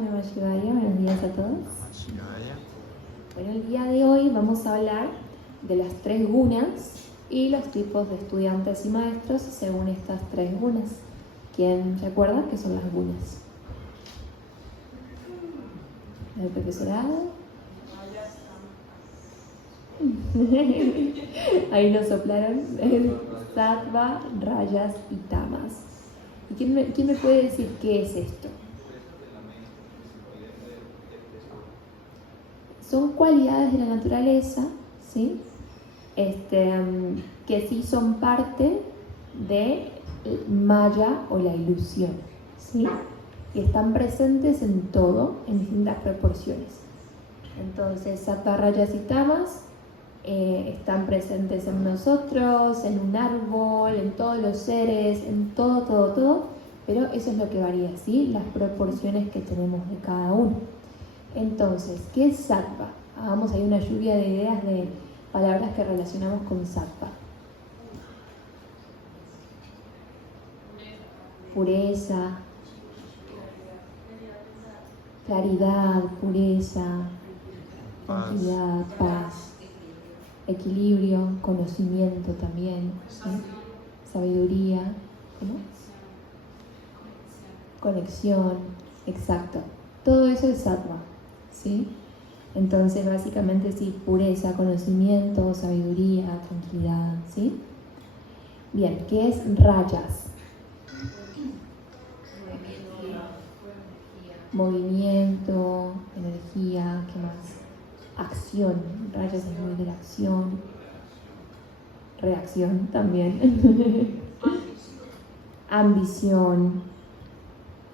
Namah Shivaya, buenos días a todos. Bueno, el día de hoy vamos a hablar de las 3 gunas y los tipos de estudiantes y maestros según estas 3 gunas. ¿Quién se acuerda qué son las gunas? ¿El profesorado? Ahí nos soplaron. Sattva, Rajas y Tamas. ¿Y quién me puede decir qué es esto? Son cualidades de la naturaleza, ¿sí? Que sí son parte de Maya o la ilusión, ¿sí? Y están presentes en todo, en distintas proporciones. Entonces, Sattva, Rajas y Tamas están presentes en nosotros, en un árbol, en todos los seres, en todo, pero eso es lo que varía, ¿sí? Las proporciones que tenemos de cada uno. Entonces, ¿qué es Sattva? Hagamos ahí una lluvia de ideas de palabras que relacionamos con Sattva. Pureza, claridad, pureza, tranquilidad, paz, equilibrio, conocimiento también, ¿sí? Sabiduría, ¿no? Conexión, exacto. Todo eso es Sattva, ¿sí? Entonces, básicamente, sí, pureza, conocimiento, sabiduría, tranquilidad, ¿sí? Bien, ¿qué es Rajas? Movimiento, energía, ¿qué más? Acción. Rajas es muy de la acción. Reacción también. Ambición.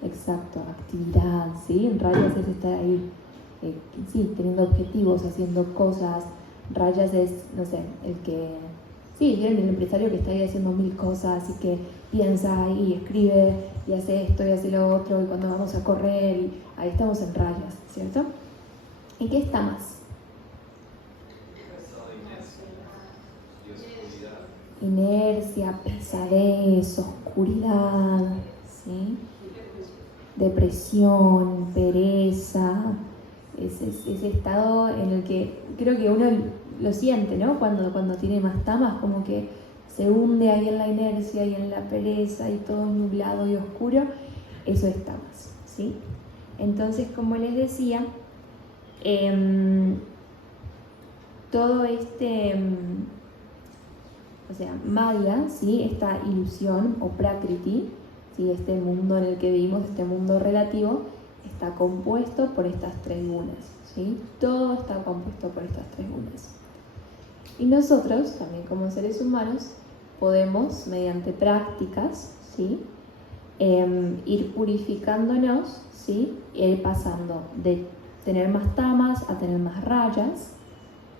Exacto, actividad, ¿sí? Rajas es estar ahí, sí, teniendo objetivos, haciendo cosas. Rajas es, no sé, el que, sí, ¿vieron? El empresario que está ahí haciendo 1000 cosas y que piensa y escribe y hace esto y hace lo otro, y cuando vamos a correr, y ahí estamos en Rajas, ¿cierto? ¿En qué está más? Inercia, pesadez, oscuridad, ¿sí? Depresión, pereza, ese estado en el que creo que uno lo siente, ¿no? Cuando tiene más tamas, como que se hunde ahí en la inercia y en la pereza y todo nublado y oscuro. Eso es tamas, ¿sí? Entonces, como les decía, todo Maya, ¿sí? Esta ilusión o Prakriti, ¿sí? Este mundo en el que vivimos, este mundo relativo, está compuesto por estas 3 gunas, ¿sí? Todo está compuesto por estas 3 gunas. Y nosotros, también como seres humanos, podemos, mediante prácticas, ¿sí? Ir purificándonos, ¿sí? Ir pasando de tener más tamas a tener más rayas,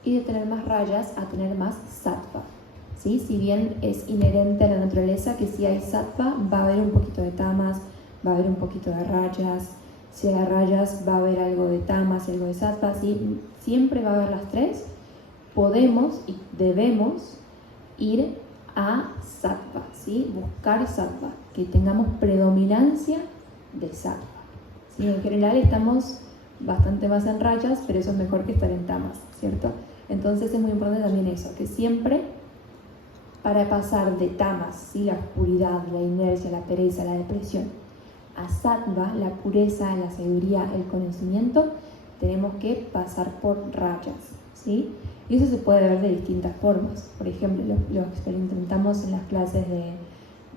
y de tener más rayas a tener más sattva. ¿Sí? Si bien es inherente a la naturaleza que si hay sattva va a haber un poquito de tamas, va a haber un poquito de rayas. Si hay rayas va a haber algo de tamas, algo de sattva, ¿sí? Siempre va a haber las 3. Podemos y debemos ir a sattva, ¿sí? Buscar sattva, que tengamos predominancia de sattva, ¿sí? En general estamos bastante más en rayas, pero eso es mejor que estar en tamas, ¿cierto? Entonces es muy importante también eso, que siempre para pasar de tamas, ¿sí? La oscuridad, la inercia, la pereza, la depresión, a sattva, la pureza, la sabiduría, el conocimiento, tenemos que pasar por rayas, ¿sí? Y eso se puede ver de distintas formas. Por ejemplo, lo experimentamos en las clases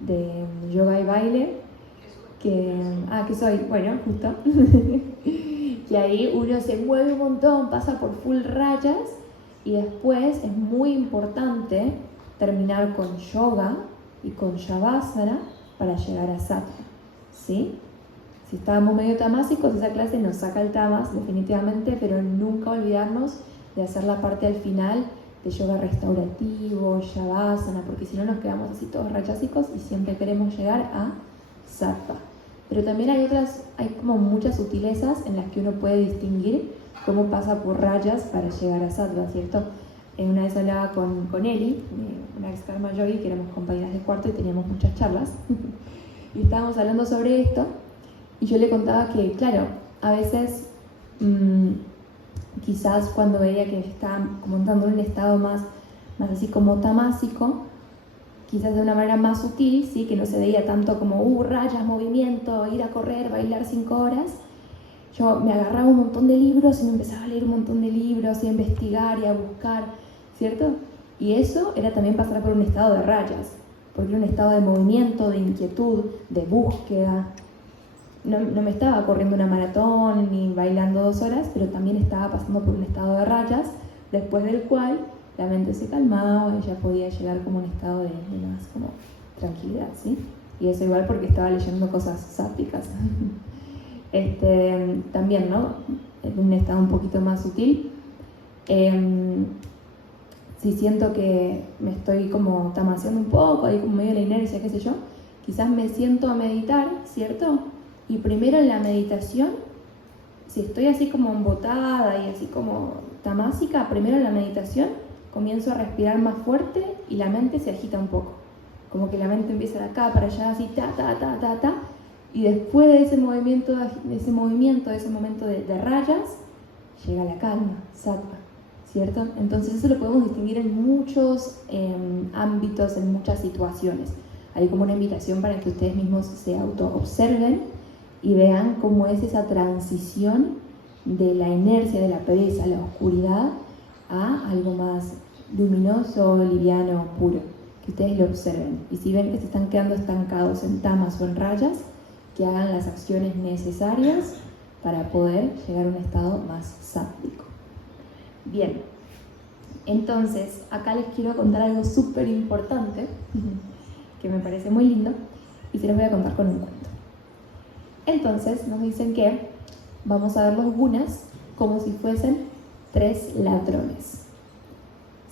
de yoga y baile, que soy, bueno, justo, y ahí uno se mueve un montón, pasa por full rayas, y después es muy importante terminar con yoga y con shavasana para llegar a sattva, ¿sí? Si estábamos medio tamásicos, esa clase nos saca el tamas definitivamente, pero nunca olvidarnos de hacer la parte al final de yoga restaurativo, shavasana, porque si no nos quedamos así todos rachásicos y siempre queremos llegar a sattva. Pero también hay como muchas sutilezas en las que uno puede distinguir cómo pasa por rayas para llegar a sattva, ¿cierto? Una vez hablaba con Eli, una ex karma yogi, que éramos compañeras de cuarto y teníamos muchas charlas, y estábamos hablando sobre esto, y yo le contaba que, claro, a veces quizás cuando veía que estaba como entrando en un estado más así como tamásico, quizás de una manera más sutil, ¿sí? Que no se veía tanto como rayas, movimiento, ir a correr, bailar 5 horas. Yo me agarraba un montón de libros y me empezaba a leer un montón de libros y a investigar y a buscar, ¿cierto? Y eso era también pasar por un estado de rayas, porque era un estado de movimiento, de inquietud, de búsqueda. No me estaba corriendo una maratón ni bailando 2 horas, pero también estaba pasando por un estado de rayas, después del cual la mente se calmaba y ya podía llegar como un estado de más como tranquilidad, ¿sí? Y eso igual porque estaba leyendo cosas sápticas. También, ¿no? En un estado un poquito más sutil. Si siento que me estoy como tamaseando un poco, ahí como medio de la inercia, qué sé yo, quizás me siento a meditar, ¿cierto? Y primero en la meditación, si estoy así como embotada y así como tamásica, primero en la meditación comienzo a respirar más fuerte y la mente se agita un poco. Como que la mente empieza de acá para allá, así, ta, y después de ese movimiento, de ese momento de rayas, llega la calma, sattva, ¿cierto? Entonces eso lo podemos distinguir en muchos ámbitos, en muchas situaciones. Hay como una invitación para que ustedes mismos se auto-observen y vean cómo es esa transición de la inercia, de la pereza, la oscuridad, a algo más luminoso, liviano, puro. Que ustedes lo observen. Y si ven que se están quedando estancados en tamas o en rayas, que hagan las acciones necesarias para poder llegar a un estado más sáttvico. Bien, entonces acá les quiero contar algo súper importante, que me parece muy lindo, y se los voy a contar con un cuento. Entonces nos dicen que vamos a ver los gunas como si fuesen 3 ladrones,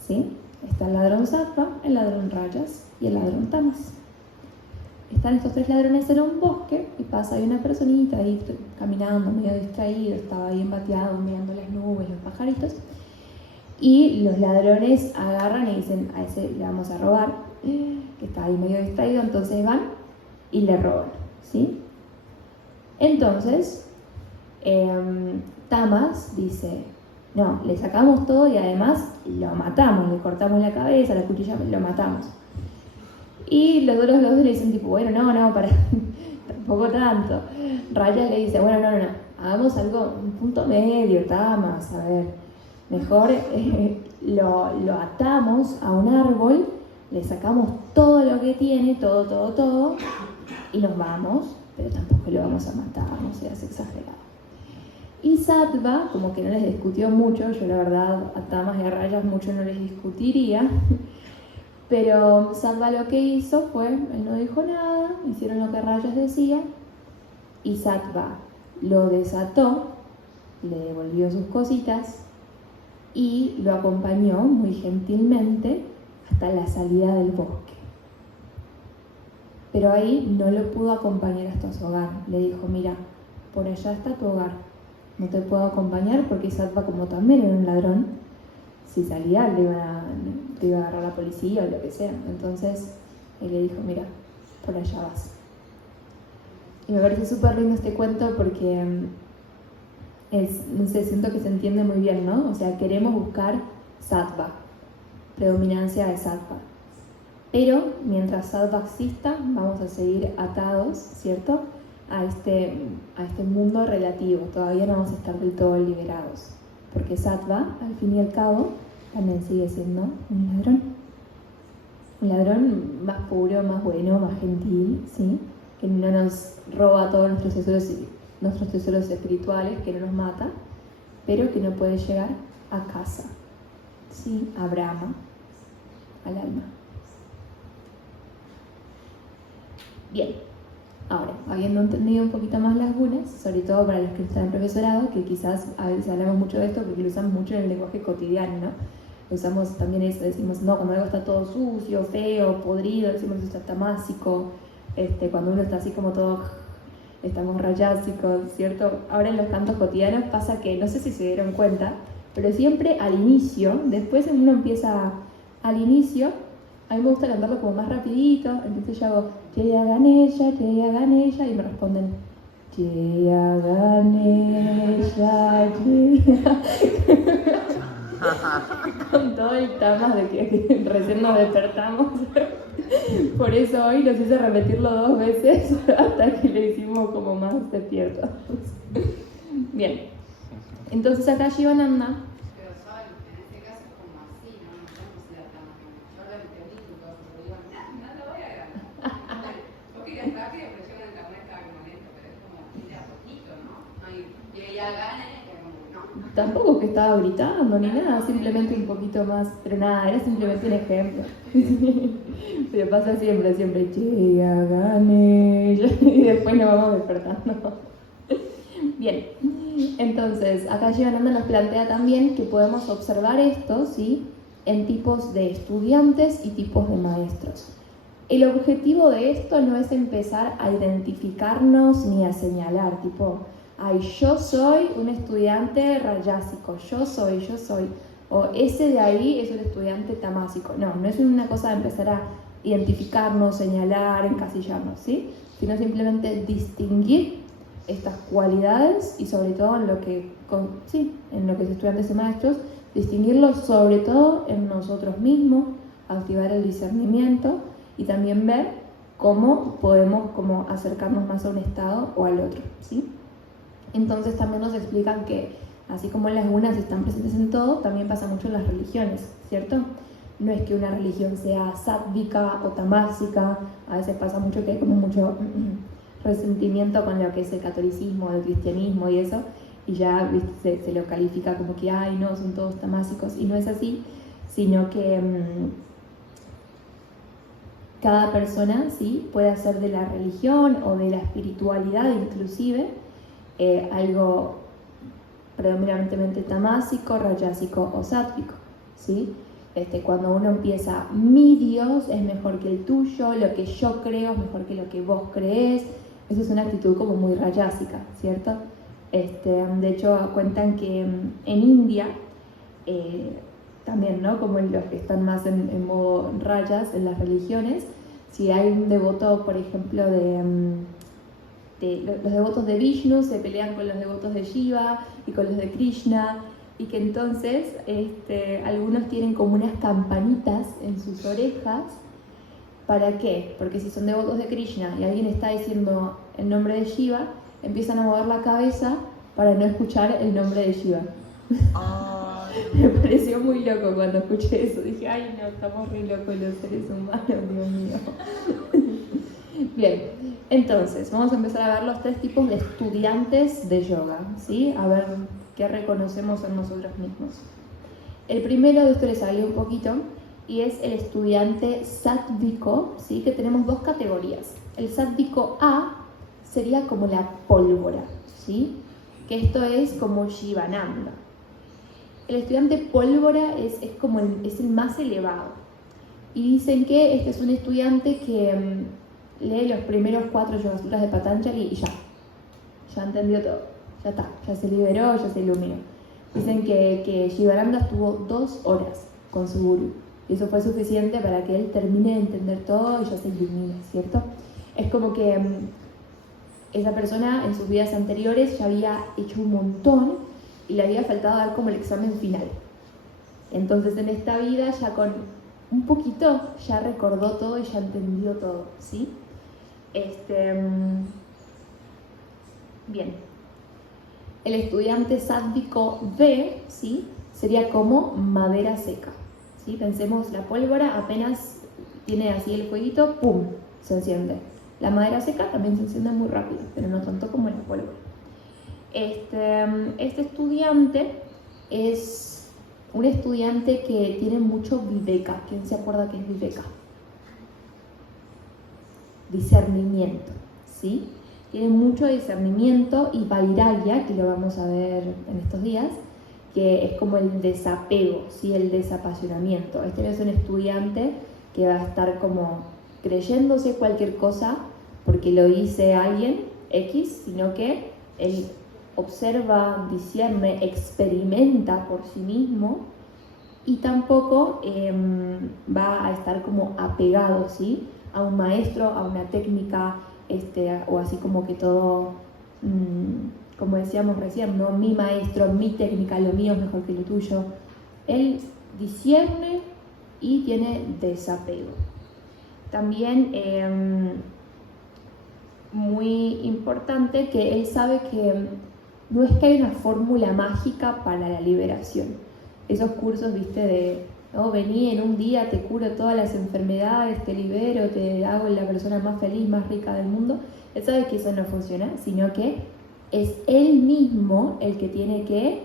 ¿sí? Está el ladrón sattva, el ladrón rajas y el ladrón tamas. Están estos 3 ladrones en un bosque y pasa ahí una personita ahí caminando medio distraído, estaba bien bateado mirando las nubes, los pajaritos, y los ladrones agarran y dicen: a ese le vamos a robar, que está ahí medio distraído. Entonces van y le roban, ¿sí? Entonces Tamas dice: no, le sacamos todo y además lo matamos, le cortamos la cabeza, la cuchillamos y lo matamos. Y los otros dos le dicen tipo: bueno, no, para, tampoco tanto. Raya le dice: bueno, no, hagamos algo, un punto medio, Tamas, a ver, mejor lo atamos a un árbol, le sacamos todo lo que tiene, todo, y nos vamos, pero tampoco lo vamos a matar, no seas exagerado. Y Sattva, como que no les discutió mucho, yo la verdad a Tamas y a Rayas mucho no les discutiría, pero Sattva lo que hizo fue, él no dijo nada, hicieron lo que Rayas decía, y Sattva lo desató, le devolvió sus cositas y lo acompañó muy gentilmente hasta la salida del bosque. Pero ahí no lo pudo acompañar hasta su hogar. Le dijo: mira, por allá está tu hogar, no te puedo acompañar porque Sattva, como también era un ladrón, si salía le iba a agarrar la policía o lo que sea. Entonces él le dijo: mira, por allá vas. Y me parece súper lindo este cuento porque no sé, siento que se entiende muy bien, ¿no? O sea, queremos buscar Sattva, predominancia de Sattva. Pero mientras Sattva exista, vamos a seguir atados, ¿cierto?, a este mundo relativo. Todavía no vamos a estar del todo liberados, porque Sattva, al fin y al cabo, también sigue siendo un ladrón. Un ladrón más puro, más bueno, más gentil, ¿sí? Que no nos roba todos nuestros tesoros espirituales, que no nos mata, pero que no puede llegar a casa, ¿sí? A Brahma, al alma. Bien, ahora, habiendo entendido un poquito más las gunas, sobre todo para los que están en profesorado, que quizás a veces hablamos mucho de esto porque lo usamos mucho en el lenguaje cotidiano, ¿no? Lo usamos también eso, decimos: no, cuando algo está todo sucio, feo, podrido, decimos eso está tamásico. Cuando uno está así como todo, estamos rayásicos, ¿cierto? Ahora en los cantos cotidianos pasa que, no sé si se dieron cuenta, pero siempre al inicio, después uno empieza al inicio, a mí me gusta cantarlo como más rapidito, entonces yo hago Jaya Ganesha, y me responden Jaya Ganesha, con todo el tamas de que recién nos despertamos. Por eso hoy los hice repetirlo 2 veces hasta que le hicimos como más despiertos. Bien, entonces acá Shivananda. Pero saben, en este caso es como así, ¿no? No podemos ir a tan. Yo ahora entendí tu cosa, pero digo, no lo voy a grabar. Porque ya rápido, pero yo en el internet estaba como lento, pero es como ir a poquito, ¿no? Y ella gane, como no. Tampoco que estaba gritando ni nada, simplemente un poquito más, pero nada, era simplemente un ejemplo. Pero pasa siempre, llega, gane, y después nos vamos despertando. Bien, entonces acá Shivananda nos plantea también que podemos observar esto, ¿sí?, en tipos de estudiantes y tipos de maestros. El objetivo de esto no es empezar a identificarnos ni a señalar, tipo, ay, yo soy un estudiante rayásico, yo soy, o ese de ahí es un estudiante tamásico. No, no es una cosa de empezar a identificarnos, señalar, encasillarnos, ¿sí?, sino simplemente distinguir estas cualidades y sobre todo en lo que es estudiantes y maestros, distinguirlos sobre todo en nosotros mismos, activar el discernimiento y también ver cómo podemos como acercarnos más a un estado o al otro, ¿sí? Entonces también nos explican que así como las gunas están presentes en todo, también pasa mucho en las religiones, ¿cierto? No es que una religión sea sátvica o tamásica, a veces pasa mucho que hay como mucho resentimiento con lo que es el catolicismo, el cristianismo y eso, y ya se lo califica como que, ay, no, son todos tamásicos, y no es así, sino que cada persona, ¿sí?, puede hacer de la religión o de la espiritualidad inclusive algo predominantemente tamásico, rayásico o sátvico, ¿sí? Cuando uno empieza, mi Dios es mejor que el tuyo, lo que yo creo es mejor que lo que vos crees, eso es una actitud como muy rayásica, ¿cierto? De hecho, cuentan que en India, también, ¿no?, como los que están más en modo rayas en las religiones, si hay un devoto, por ejemplo, los devotos de Vishnu se pelean con los devotos de Shiva y con los de Krishna, y que entonces algunos tienen como unas campanitas en sus orejas. ¿Para qué? Porque si son devotos de Krishna y alguien está diciendo el nombre de Shiva, empiezan a mover la cabeza para no escuchar el nombre de Shiva. Me pareció muy loco cuando escuché eso. Dije, ay no, estamos re locos los seres humanos, Dios mío. Bien, entonces vamos a empezar a ver los 3 tipos de estudiantes de yoga, ¿sí? A ver qué reconocemos en nosotros mismos. El primero, de esto les hablé un poquito, y es el estudiante sátvico, ¿sí?, que tenemos 2 categorías. El sátvico A sería como la pólvora, ¿sí?, que esto es como Shivananda. El estudiante pólvora es el más elevado. Y dicen que este es un estudiante que lee los primeros 4 Yoga Sutras de Patanjali y ya entendió todo, ya está, ya se liberó, ya se iluminó. Dicen que Shivananda estuvo 2 horas con su gurú. Y eso fue suficiente para que él termine de entender todo y ya se ilumine, ¿cierto? Es como que esa persona en sus vidas anteriores ya había hecho un montón y le había faltado dar como el examen final. Entonces en esta vida ya con un poquito ya recordó todo y ya entendió todo, ¿sí? Bien. El estudiante sádvico B, ¿sí?, sería como madera seca. ¿Sí? Pensemos, la pólvora apenas tiene así el fueguito, ¡pum!, se enciende. La madera seca también se enciende muy rápido, pero no tanto como la pólvora. Este estudiante es un estudiante que tiene mucho viveka. ¿Quién se acuerda qué es viveka? Discernimiento, ¿sí? Tiene mucho discernimiento y vairagya, que lo vamos a ver en estos días, que es como el desapego, ¿sí?, el desapasionamiento. No es un estudiante que va a estar como creyéndose cualquier cosa porque lo dice alguien X, sino que él observa, discierne, experimenta por sí mismo y tampoco va a estar como apegado, ¿sí?, a un maestro, a una técnica, o así como que todo como decíamos recién, no mi maestro, mi técnica, lo mío es mejor que lo tuyo. Él discierne y tiene desapego. También muy importante que él sabe que no es que hay una fórmula mágica para la liberación. Esos cursos, viste, de ¿no? Vení en un día, te curo todas las enfermedades, te libero, te hago la persona más feliz, más rica del mundo. Él sabe que eso no funciona, sino que es él mismo el que tiene que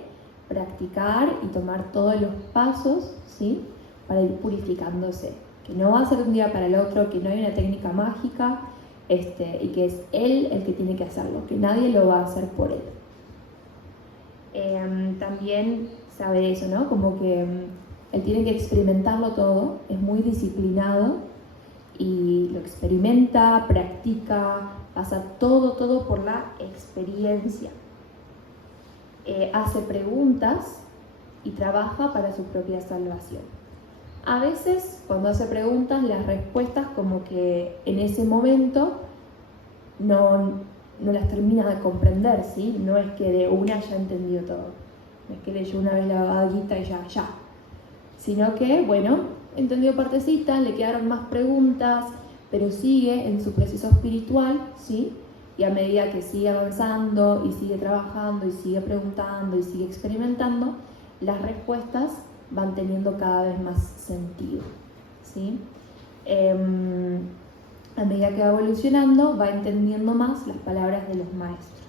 practicar y tomar todos los pasos, ¿sí? Para ir purificándose. Que no va a ser de un día para el otro, que no hay una técnica mágica, y que es él el que tiene que hacerlo, que nadie lo va a hacer por él. También sabe eso, ¿no? Como que él tiene que experimentarlo todo, es muy disciplinado y lo experimenta, practica, pasa todo por la experiencia. Hace preguntas y trabaja para su propia salvación. A veces, cuando hace preguntas, las respuestas como que en ese momento no las termina de comprender, ¿sí? No es que de una ya entendió todo. No es que leyó una vez la Bhagavad Gita y ya. Sino que, bueno, entendió partecitas, le quedaron más preguntas, pero sigue en su proceso espiritual, ¿sí? Y a medida que sigue avanzando y sigue trabajando y sigue preguntando y sigue experimentando, las respuestas van teniendo cada vez más sentido, ¿sí? A medida que va evolucionando, va entendiendo más las palabras de los maestros.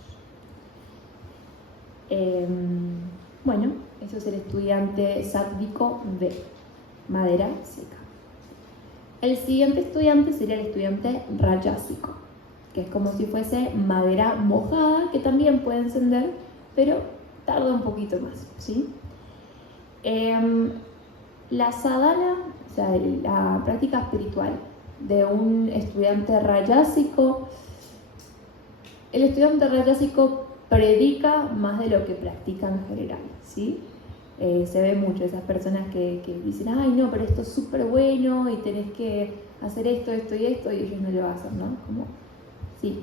Bueno, eso es el estudiante sátvico B, madera seca. El siguiente estudiante sería el estudiante rayásico, que es como si fuese madera mojada, que también puede encender, pero tarda un poquito más, ¿sí? La sadhana, o sea, la práctica espiritual de un estudiante rayásico, el estudiante rayásico predica más de lo que practica en general, ¿sí? Se ve mucho esas personas que dicen, ay no, pero esto es súper bueno y tenés que hacer esto y ellos no lo hacen, ¿no?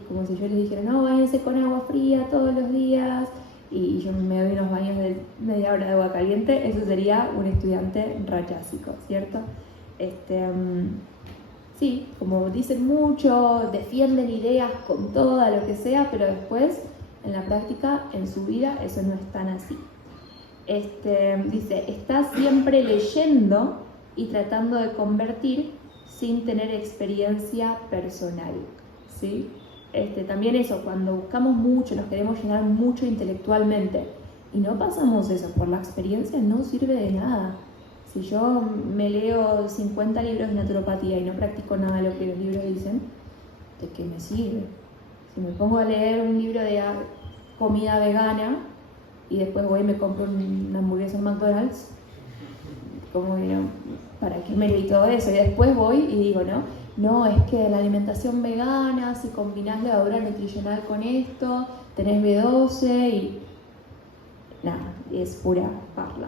Como si yo les dijera, no, váyanse con agua fría todos los días y yo me doy unos baños de media hora de agua caliente. Eso sería un estudiante rayásico, ¿cierto? Sí, como dicen mucho, defienden ideas con toda lo que sea, pero después en la práctica, en su vida, eso no es tan así. Dice, está siempre leyendo y tratando de convertir sin tener experiencia personal, ¿sí? También eso, cuando buscamos mucho, nos queremos llenar mucho intelectualmente y no pasamos eso por la experiencia, no sirve de nada. Si yo me leo 50 libros de naturopatía y no practico nada de lo que los libros dicen, ¿de qué me sirve? Si me pongo a leer un libro de comida vegana y después voy y me compro una hamburguesa en McDonald's, como ¿para qué me leí todo eso? Y después voy y digo, no, es que la alimentación vegana, si combinás levadura nutricional con esto, tenés B12 y nada, es pura parla.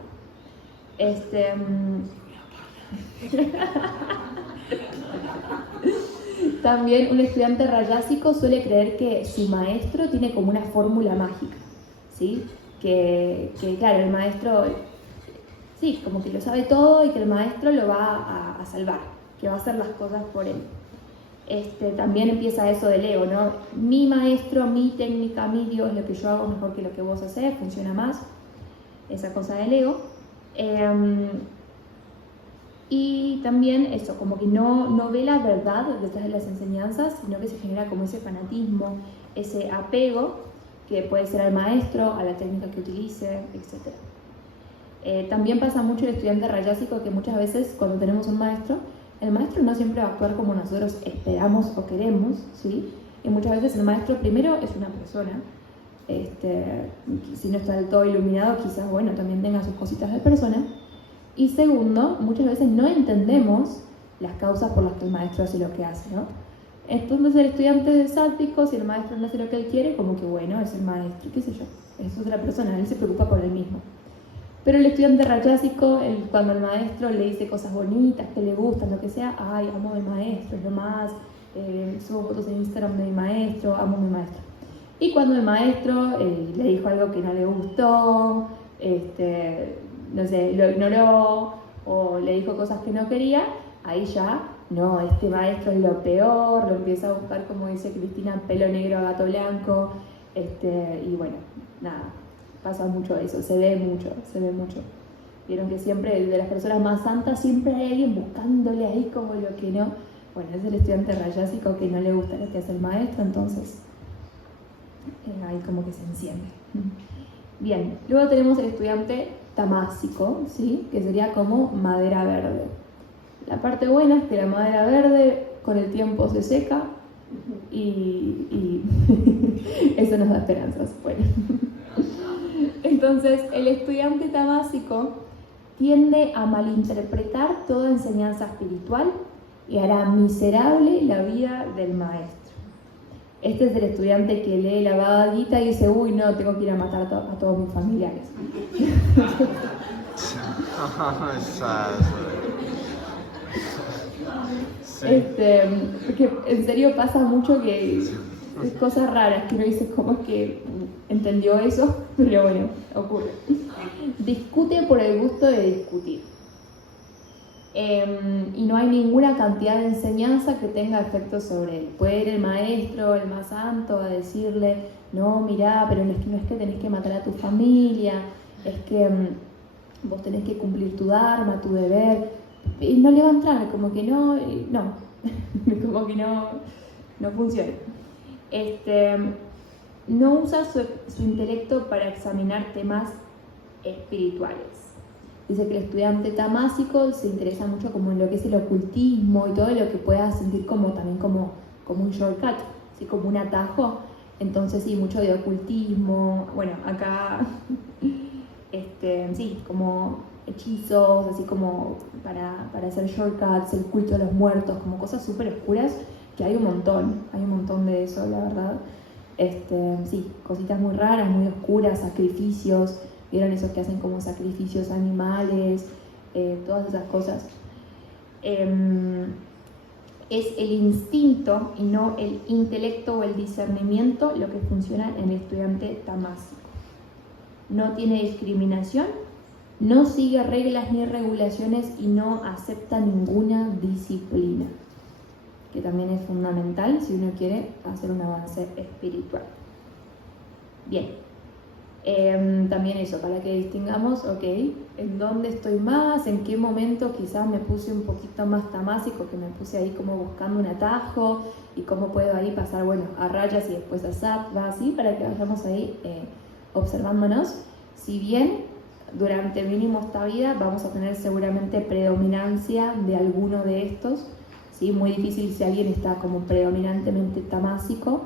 También un estudiante rayásico suele creer que su maestro tiene como una fórmula mágica, ¿sí? Que claro, el maestro, sí, como que lo sabe todo y que el maestro lo va a salvar, que va a hacer las cosas por él. También empieza eso del ego, ¿no? Mi maestro, mi técnica, mi Dios, lo que yo hago es mejor que lo que vos hacés, funciona más, esa cosa del ego. Y también eso, como que no ve la verdad detrás de las enseñanzas, sino que se genera como ese fanatismo, ese apego, que puede ser al maestro, a la técnica que utilice, etc. También pasa mucho el estudiante rayásico que muchas veces cuando tenemos un maestro, el maestro no siempre va a actuar como nosotros esperamos o queremos, ¿sí? Y muchas veces el maestro primero es una persona, si no está del todo iluminado, quizás, bueno, también tenga sus cositas de persona. Y segundo, muchas veces no entendemos las causas por las que el maestro hace lo que hace, ¿no? Entonces el estudiante es sátvico, si el maestro no hace lo que él quiere, como que bueno, es el maestro, qué sé yo, es otra persona, él se preocupa por él mismo. Pero el estudiante rayásico, cuando el maestro le dice cosas bonitas, que le gustan, lo que sea, ay, amo a mi maestro, es lo más, subo fotos en Instagram de mi maestro, amo a mi maestro. Y cuando el maestro le dijo algo que no le gustó, no sé, lo ignoró o le dijo cosas que no quería, ahí ya, no, este maestro es lo peor, lo empieza a buscar, como dice Cristina, pelo negro a gato blanco, y bueno, nada, pasa mucho eso, se ve mucho. Vieron que siempre, de las personas más santas, siempre hay alguien buscándole ahí como lo que no. Bueno, es el estudiante rayásico que no le gusta lo que hace el maestro, entonces ahí como que se enciende. Bien, luego tenemos el estudiante tamásico, ¿sí? Que sería como madera verde. La parte buena es que la madera verde con el tiempo se seca y eso nos da esperanzas. Bueno. Entonces, el estudiante tamásico tiende a malinterpretar toda enseñanza espiritual y hará miserable la vida del maestro. Este es el estudiante que lee la Bhagavad Gita y dice, uy, no, tengo que ir a matar a todos mis familiares. Porque en serio pasa mucho que cosas raras que uno dice, ¿cómo es que entendió eso? Pero bueno, ocurre. Discute por el gusto de discutir. Y no hay ninguna cantidad de enseñanza que tenga efecto sobre él. Puede ir el maestro, el más santo, a decirle, no, mirá, pero no es que tenés que matar a tu familia, es que vos tenés que cumplir tu dharma, tu deber, y no le va a entrar, como que no, como que no funciona. No usa su intelecto para examinar temas espirituales. Dice que el estudiante tamásico se interesa mucho como en lo que es el ocultismo y todo lo que pueda sentir también como un shortcut, ¿sí? Como un atajo. Entonces sí, mucho de ocultismo, bueno, acá sí, como hechizos, así como para hacer shortcuts, el culto a los muertos, como cosas súper oscuras, que hay un montón de eso, la verdad. Sí, cositas muy raras, muy oscuras, sacrificios. ¿Vieron esos que hacen como sacrificios animales? Todas esas cosas. Es el instinto y no el intelecto o el discernimiento lo que funciona en el estudiante tamásico. No tiene discriminación, no sigue reglas ni regulaciones y no acepta ninguna disciplina, que también es fundamental si uno quiere hacer un avance espiritual. Bien. También eso, para que distingamos, ok, en dónde estoy más, en qué momento quizás me puse un poquito más tamásico, que me puse ahí como buscando un atajo, y cómo puedo ahí pasar, bueno, a rayas y después a sattva, así, para que vayamos ahí observándonos. Si bien durante mínimo esta vida vamos a tener seguramente predominancia de alguno de estos, ¿sí? Muy difícil si alguien está como predominantemente tamásico,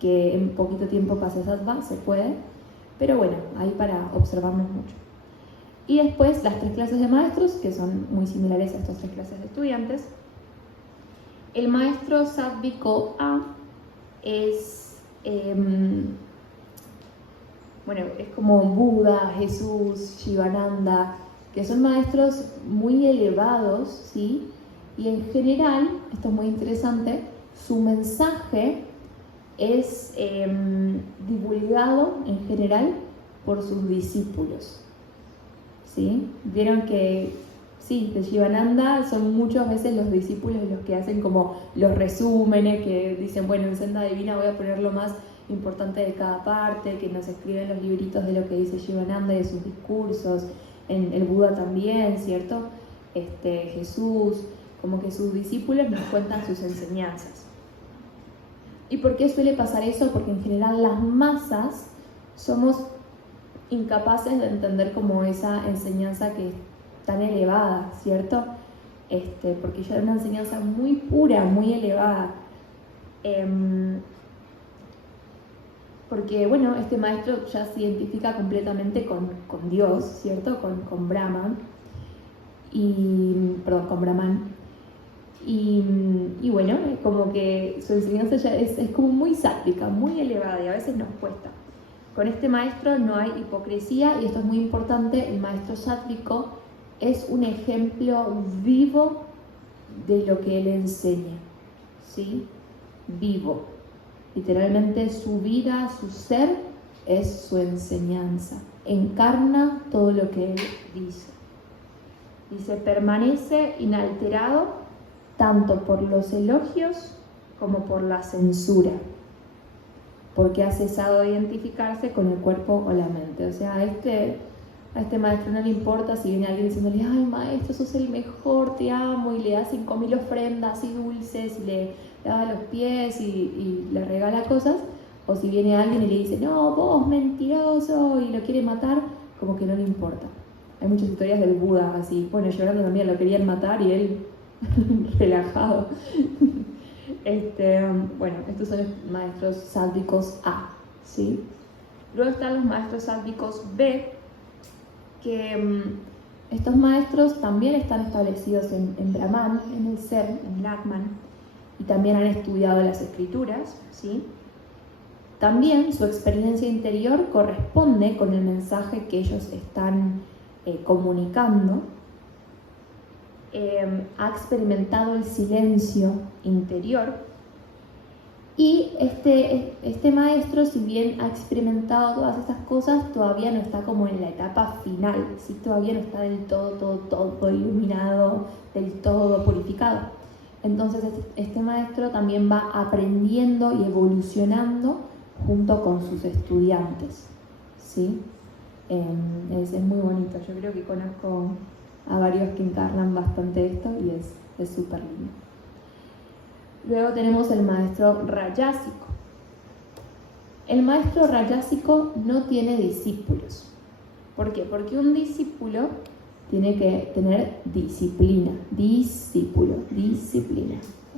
que en poquito tiempo pase a sattva, se puede. Pero bueno, ahí para observarnos mucho. Y después las 3 clases de maestros, que son muy similares a estas 3 clases de estudiantes. El maestro Sattvico A es, es como Buda, Jesús, Shivananda, que son maestros muy elevados, ¿sí? Y en general, esto es muy interesante, su mensaje es divulgado en general por sus discípulos, ¿sí? Vieron que sí, de Shivananda son muchas veces los discípulos los que hacen como los resúmenes, que dicen, bueno, en Senda Divina voy a poner lo más importante de cada parte, que nos escriben los libritos de lo que dice Shivananda y de sus discursos, en el Buda también, ¿cierto? Jesús, como que sus discípulos nos cuentan sus enseñanzas. ¿Y por qué suele pasar eso? Porque en general las masas somos incapaces de entender como esa enseñanza que es tan elevada, ¿cierto? Porque ya es una enseñanza muy pura, muy elevada. Porque, bueno, este maestro ya se identifica completamente con Dios, ¿cierto? Con Brahman. Con Brahman. Y bueno, como que su enseñanza ya es como muy sátvica, muy elevada y a veces nos cuesta. Con este maestro no hay hipocresía y esto es muy importante, el maestro sátvico es un ejemplo vivo de lo que él enseña, ¿sí? Vivo. Literalmente su vida, su ser, es su enseñanza. Encarna todo lo que él dice. Dice, permanece inalterado tanto por los elogios como por la censura, porque ha cesado de identificarse con el cuerpo o la mente. O sea, a este maestro no le importa si viene alguien diciéndole, ay maestro, sos el mejor, te amo, y le da 5.000 ofrendas y dulces, y le lava los pies y le regala cosas, o si viene alguien y le dice, no, vos mentiroso, y lo quiere matar, como que no le importa. Hay muchas historias del Buda así, bueno, llorando también lo querían matar y él relajado. Bueno, estos son los maestros sádvicos A, ¿sí? Luego están los maestros sádvicos B, que estos maestros también están establecidos en Brahman, en el ser, en el Atman, y también han estudiado las escrituras, ¿sí? También su experiencia interior corresponde con el mensaje que ellos están comunicando. Ha experimentado el silencio interior, y este maestro, si bien ha experimentado todas estas cosas, todavía no está como en la etapa final, ¿sí? Todavía no está del todo iluminado, del todo purificado. Entonces este maestro también va aprendiendo y evolucionando junto con sus estudiantes, ¿sí? Es muy bonito. Yo creo que conozco a varios que encarnan bastante esto y es súper lindo. Luego tenemos el maestro rayásico. El maestro rayásico no tiene discípulos. ¿Por qué? Porque un discípulo tiene que tener disciplina. Disciplina.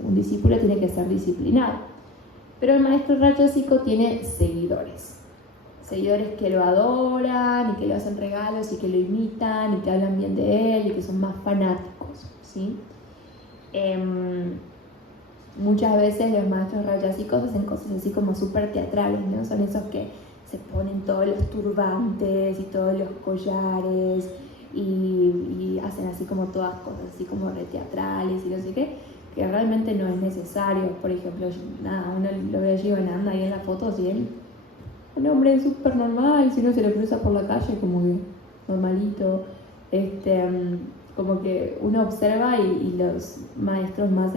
Un discípulo tiene que ser disciplinado. Pero el maestro rayásico tiene seguidores. Seguidores que lo adoran y que le hacen regalos y que lo imitan y que hablan bien de él y que son más fanáticos, ¿sí? Muchas veces los maestros rayásicos hacen cosas así como súper teatrales, ¿no? Son esos que se ponen todos los turbantes y todos los collares y hacen así como todas cosas así como re teatrales y no sé qué, que realmente no es necesario. Por ejemplo, uno lo ve allí Yogananda ahí en las fotos y él, un hombre súper normal, si uno se le cruza por la calle como que normalito, como que uno observa y los maestros más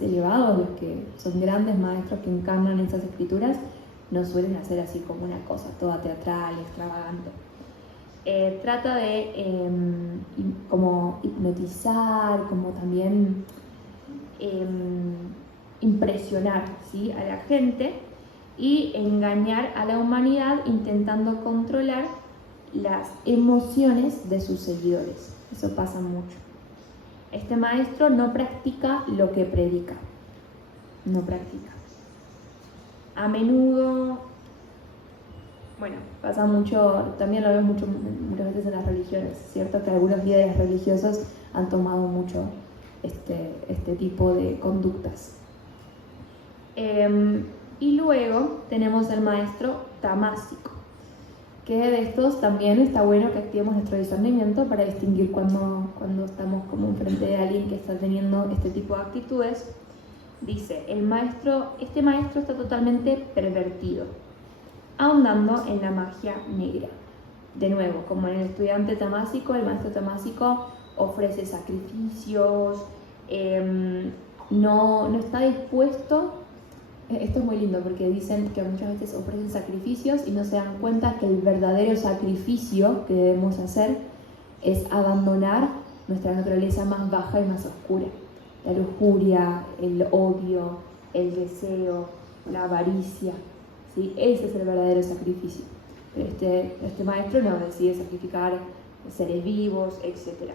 elevados, los que son grandes maestros que encarnan esas escrituras, no suelen hacer así como una cosa toda teatral, extravagante. Trata de como hipnotizar, como también impresionar, ¿sí?, a la gente y engañar a la humanidad intentando controlar las emociones de sus seguidores. Eso pasa mucho. Este maestro no practica lo que predica. No practica. A menudo, bueno, pasa mucho, también lo veo muchas veces en las religiones, ¿cierto? Que algunos líderes religiosos han tomado mucho este tipo de conductas. Y luego tenemos el maestro tamásico, que de estos también está bueno que activemos nuestro discernimiento para distinguir cuando estamos como enfrente de alguien que está teniendo este tipo de actitudes. Dice, este maestro está totalmente pervertido, ahondando en la magia negra. De nuevo, como en el estudiante tamásico, el maestro tamásico ofrece sacrificios, no está dispuesto. Esto es muy lindo porque dicen que muchas veces ofrecen sacrificios y no se dan cuenta que el verdadero sacrificio que debemos hacer es abandonar nuestra naturaleza más baja y más oscura. La lujuria, el odio, el deseo, la avaricia, ¿sí? Ese es el verdadero sacrificio. Pero este maestro no decide sacrificar seres vivos, etc.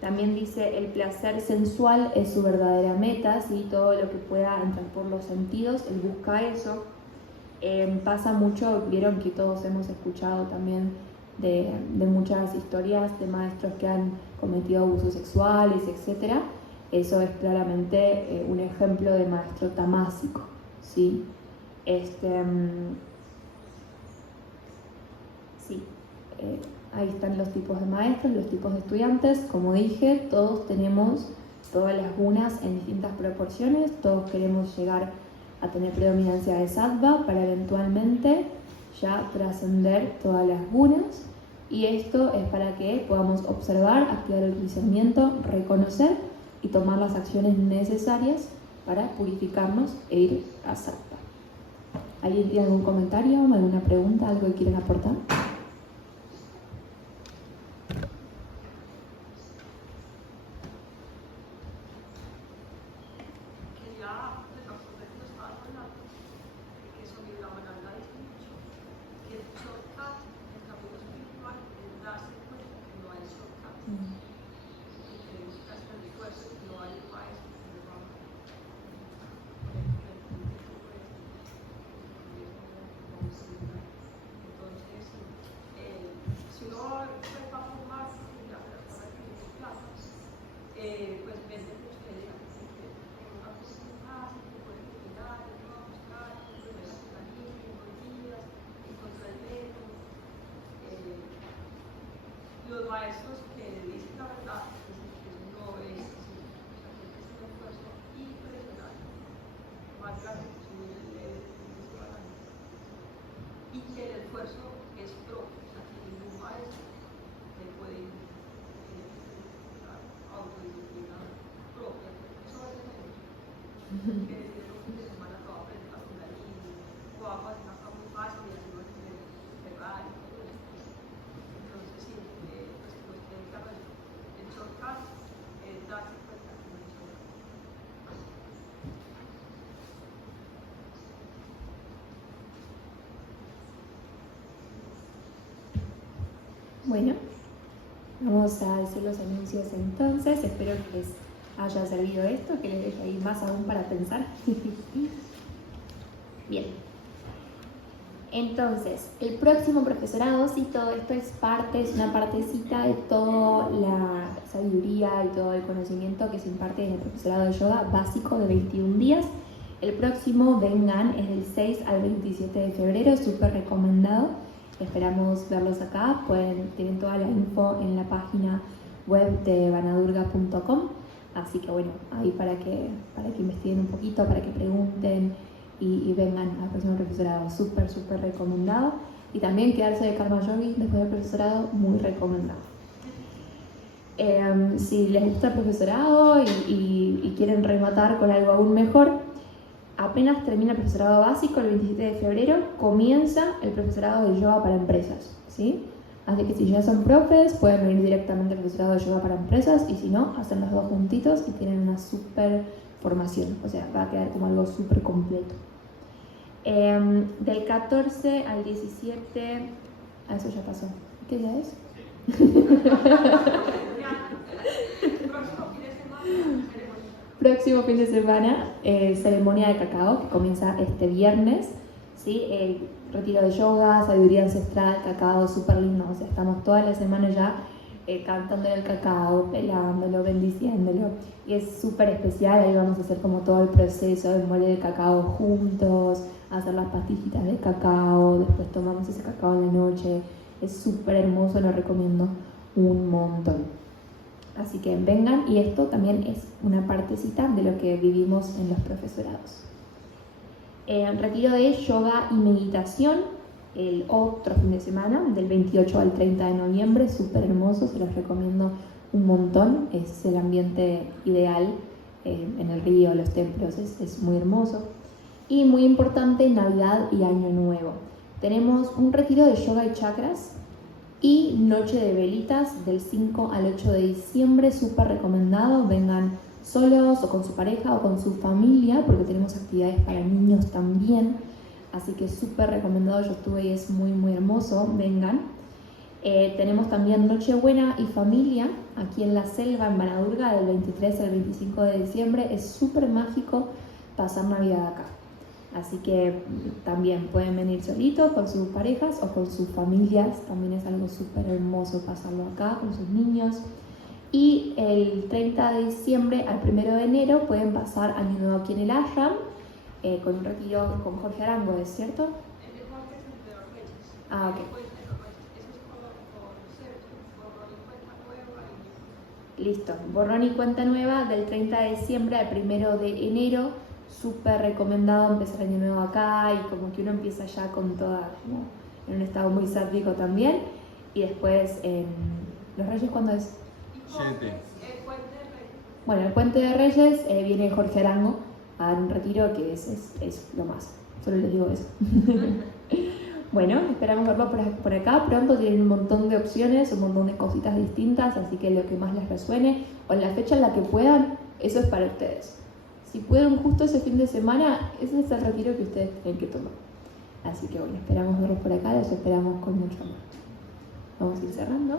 También dice, el placer sensual es su verdadera meta, ¿sí? Todo lo que pueda entrar por los sentidos, él busca eso. Pasa mucho, vieron que todos hemos escuchado también de muchas historias de maestros que han cometido abusos sexuales, etc. Eso es claramente un ejemplo de maestro tamásico, ¿sí? Ahí están los tipos de maestros, los tipos de estudiantes. Como dije, todos tenemos todas las gunas en distintas proporciones, todos queremos llegar a tener predominancia de sattva para eventualmente ya trascender todas las gunas. Y esto es para que podamos observar, activar el discernimiento, reconocer y tomar las acciones necesarias para purificarnos e ir a sattva. ¿Alguien tiene algún comentario, alguna pregunta, algo que quieran aportar? Los maestros que dicen la verdad, que no es así, o sea, que es un esfuerzo impresionante, más grande que su y que el esfuerzo es propio, o sea, que ningún maestro le puede autodisciplina propia, eso es el hecho, que decir un fin de semana que va a aprender a kundalini, o va a pasar una cosa muy fácil y así va a tener cerrar y todo eso. Entonces, sí, pues claro, el shortcut es darse cuenta que no es shortcut. Bueno, vamos a decir los anuncios entonces. Espero que les haya servido esto, que les deje ahí más aún para pensar. Bien. Entonces, el próximo profesorado, sí, todo esto es una partecita de toda la sabiduría y todo el conocimiento que se imparte en el profesorado de yoga básico de 21 días. El próximo, vengan, es del 6 al 27 de febrero, súper recomendado. Esperamos verlos acá. Tienen toda la info en la página web de vanadurga.com. Así que bueno, ahí para que investiguen un poquito, para que pregunten y vengan al próximo profesorado. Súper, súper recomendado. Y también quedarse de Karma Yogi después del profesorado, muy recomendado. Si les gusta el profesorado y quieren rematar con algo aún mejor, apenas termina el profesorado básico, el 27 de febrero, comienza el profesorado de yoga para empresas, ¿sí? Así que si ya son profes, pueden venir directamente al profesorado de yoga para empresas, y si no, hacen los dos juntitos y tienen una súper formación, o sea, va a quedar como algo súper completo. Del 14 al 17, eso ya pasó. ¿Qué día es? Próximo fin de semana, ceremonia de cacao, que comienza este viernes, ¿sí? Retiro de yoga, sabiduría ancestral, cacao, súper lindo. O sea, estamos toda la semana ya cantándole el cacao, pelándolo, bendiciéndolo. Y es súper especial. Ahí vamos a hacer como todo el proceso de mole de cacao juntos, hacer las pastillitas de cacao, después tomamos ese cacao en la noche. Es súper hermoso, lo recomiendo un montón. Así que vengan, y esto también es una partecita de lo que vivimos en los profesorados. Retiro de yoga y meditación, el otro fin de semana, del 28 al 30 de noviembre, súper hermoso, se los recomiendo un montón. Es el ambiente ideal en el río, los templos, es muy hermoso. Y muy importante, Navidad y Año Nuevo. Tenemos un retiro de yoga y chakras y noche de velitas del 5 al 8 de diciembre, súper recomendado. Vengan solos o con su pareja o con su familia, porque tenemos actividades para niños también. Así que súper recomendado, yo estuve y es muy muy hermoso, vengan. Tenemos también Nochebuena y Familia aquí en la selva, en Vanadurga, del 23 al 25 de diciembre. Es súper mágico pasar Navidad acá. Así que también pueden venir solitos, con sus parejas o con sus familias. También es algo súper hermoso pasarlo acá con sus niños. Y el 30 de diciembre al 1 de enero pueden pasar Año Nuevo aquí en el ashram, con un retiro con Jorge Arango, ¿es cierto? El de Jorge es el de los Reyes. Ah, ok. Eso es por borrón y cuenta nueva. Listo, borrón y cuenta nueva del 30 de diciembre al 1 de enero. súper recomendado empezar año nuevo acá y como que uno empieza ya con toda, como en un estado muy sátrico también. Y después en los Reyes, ¿cuándo es? 7. El Puente de Reyes. Bueno, el Puente de Reyes viene Jorge Arango a dar un retiro que es lo más. Solo les digo eso. Bueno, esperamos verlo por acá. Pronto tienen un montón de opciones, un montón de cositas distintas, así que lo que más les resuene o en la fecha en la que puedan, eso es para ustedes. Si pueden justo ese fin de semana, ese es el retiro que ustedes tienen que tomar. Así que bueno, esperamos verlos por acá, los esperamos con mucho amor. Vamos a ir cerrando.